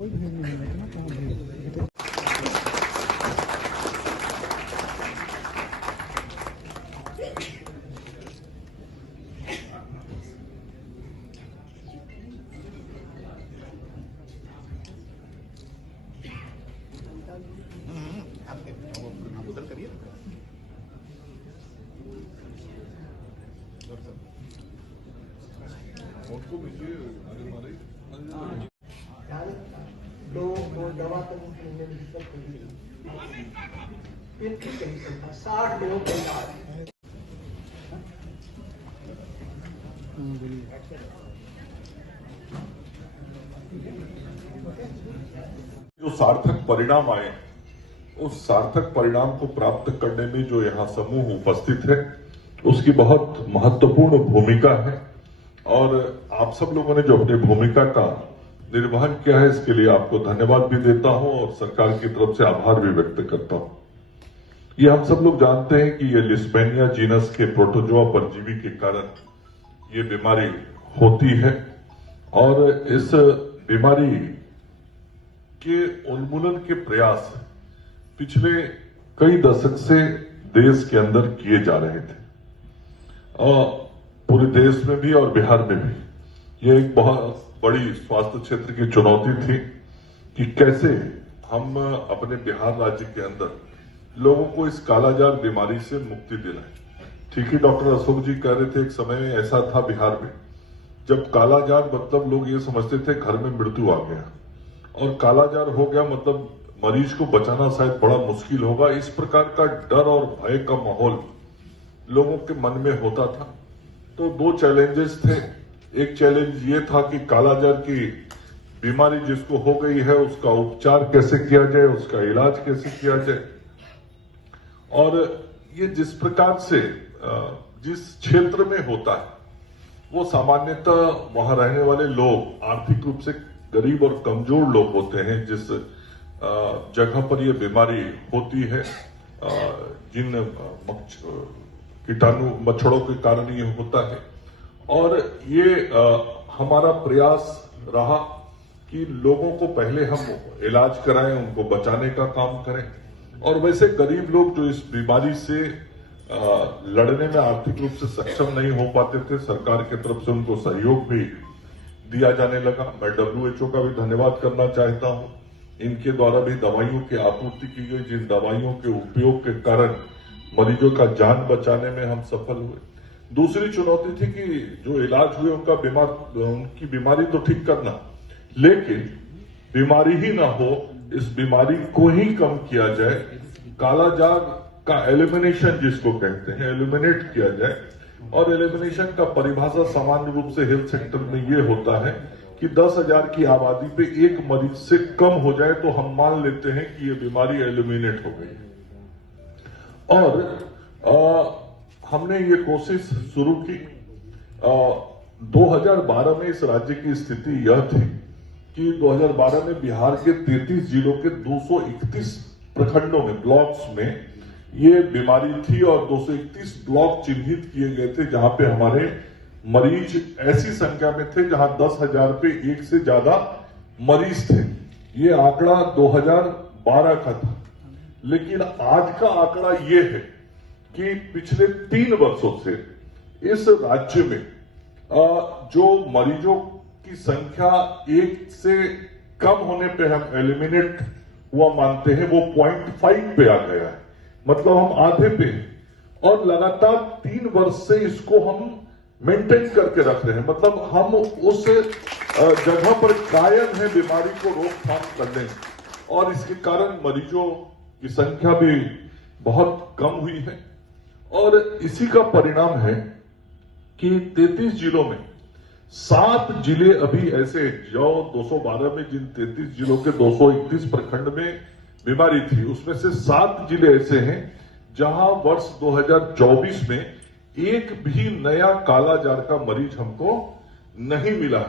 कोई भीड़ नहीं है, इतना कहाँ भीड़ है? दो दवा तो मुझे दिक्कत हुई, फिर ठीक है, 60 लोगों के इलाज। जो सार्थक परिणाम आए, उस सार्थक परिणाम को प्राप्त करने में जो यहाँ समूह उपस्थित है उसकी बहुत महत्वपूर्ण भूमिका है। और आप सब लोगों ने जो अपनी भूमिका का निर्वहन किया है, इसके लिए आपको धन्यवाद भी देता हूं और सरकार की तरफ से आभार भी व्यक्त करता हूं। ये हम सब लोग जानते हैं कि ये लिस्बेनिया जीनस के प्रोटोजोआ परजीवी के कारण ये बीमारी होती है और इस बीमारी के उन्मूलन के प्रयास पिछले कई दशक से देश के अंदर किए जा रहे थे और पूरे देश में भी और बिहार में भी। ये एक बहुत बड़ी स्वास्थ्य क्षेत्र की चुनौती थी कि कैसे हम अपने बिहार राज्य के अंदर लोगों को इस कालाजार बीमारी से मुक्ति दिलाएं। ठीक ही डॉक्टर अशोक जी कह रहे थे, एक समय में ऐसा था बिहार में जब कालाजार मतलब लोग ये समझते थे घर में मृत्यु आ गया और कालाजार हो गया मतलब मरीज को बचाना शायद बड़ा मुश्किल होगा। इस प्रकार का डर और भय का माहौल लोगों के मन में होता था। तो दो चैलेंजेस थे। एक चैलेंज ये था कि कालाजार की बीमारी जिसको हो गई है उसका उपचार कैसे किया जाए, उसका इलाज कैसे किया जाए। और ये जिस प्रकार से जिस क्षेत्र में होता है वो सामान्यतः वहां रहने वाले लोग आर्थिक रूप से गरीब और कमजोर लोग होते हैं। जिस जगह पर ये बीमारी होती है, जिन कीटाणु मच्छरों के कारण ये होता है। और ये हमारा प्रयास रहा कि लोगों को पहले हम इलाज कराएं, उनको बचाने का काम करें। और वैसे गरीब लोग जो इस बीमारी से लड़ने में आर्थिक रूप से सक्षम नहीं हो पाते थे, सरकार की तरफ से उनको सहयोग भी दिया जाने लगा। मैं WHO का भी धन्यवाद करना चाहता हूं। इनके द्वारा भी दवाइयों की आपूर्ति की गई, जिन दवाइयों के उपयोग के कारण मरीजों का जान बचाने में हम सफल हुए। दूसरी चुनौती थी कि जो इलाज हुए उनकी बीमारी तो ठीक करना, लेकिन बीमारी ही ना हो, इस बीमारी को ही कम किया जाए। कालाजार का एलिमिनेशन जिसको कहते हैं, एलिमिनेट किया जाए। और एलिमिनेशन का परिभाषा सामान्य रूप से हेल्थ सेक्टर में ये होता है कि 10,000 की आबादी पे एक मरीज से कम हो जाए तो हम मान लेते हैं कि ये बीमारी एलिमिनेट हो गई है। और हमने ये कोशिश शुरू की। 2012 में इस राज्य की स्थिति यह थी कि 2012 में बिहार के 33 जिलों के 231 प्रखंडों में, ब्लॉक्स में ये बीमारी थी और 231 ब्लॉक चिन्हित किए गए थे जहां पे हमारे मरीज ऐसी संख्या में थे जहां 10,000 पे एक से ज्यादा मरीज थे। ये आंकड़ा 2012 का था। लेकिन आज का आंकड़ा ये है कि पिछले 3 वर्षों से इस राज्य में जो मरीजों की संख्या एक से कम होने पे हम एलिमिनेट हुआ मानते हैं, वो 0.5 पे आ गया है। मतलब हम आधे पे हैं और लगातार 3 वर्ष से इसको हम मेंटेन करके रख रहे हैं। मतलब हम उस जगह पर कायम है बीमारी को रोकथाम करने में, और इसके कारण मरीजों की संख्या भी बहुत कम हुई है। और इसी का परिणाम है कि 33 जिलों में 7 जिले अभी ऐसे, जो 212 में जिन 33 जिलों के 231 प्रखंड में बीमारी थी, उसमें से 7 जिले ऐसे हैं जहां वर्ष 2024 में एक भी नया कालाजार का मरीज हमको नहीं मिला।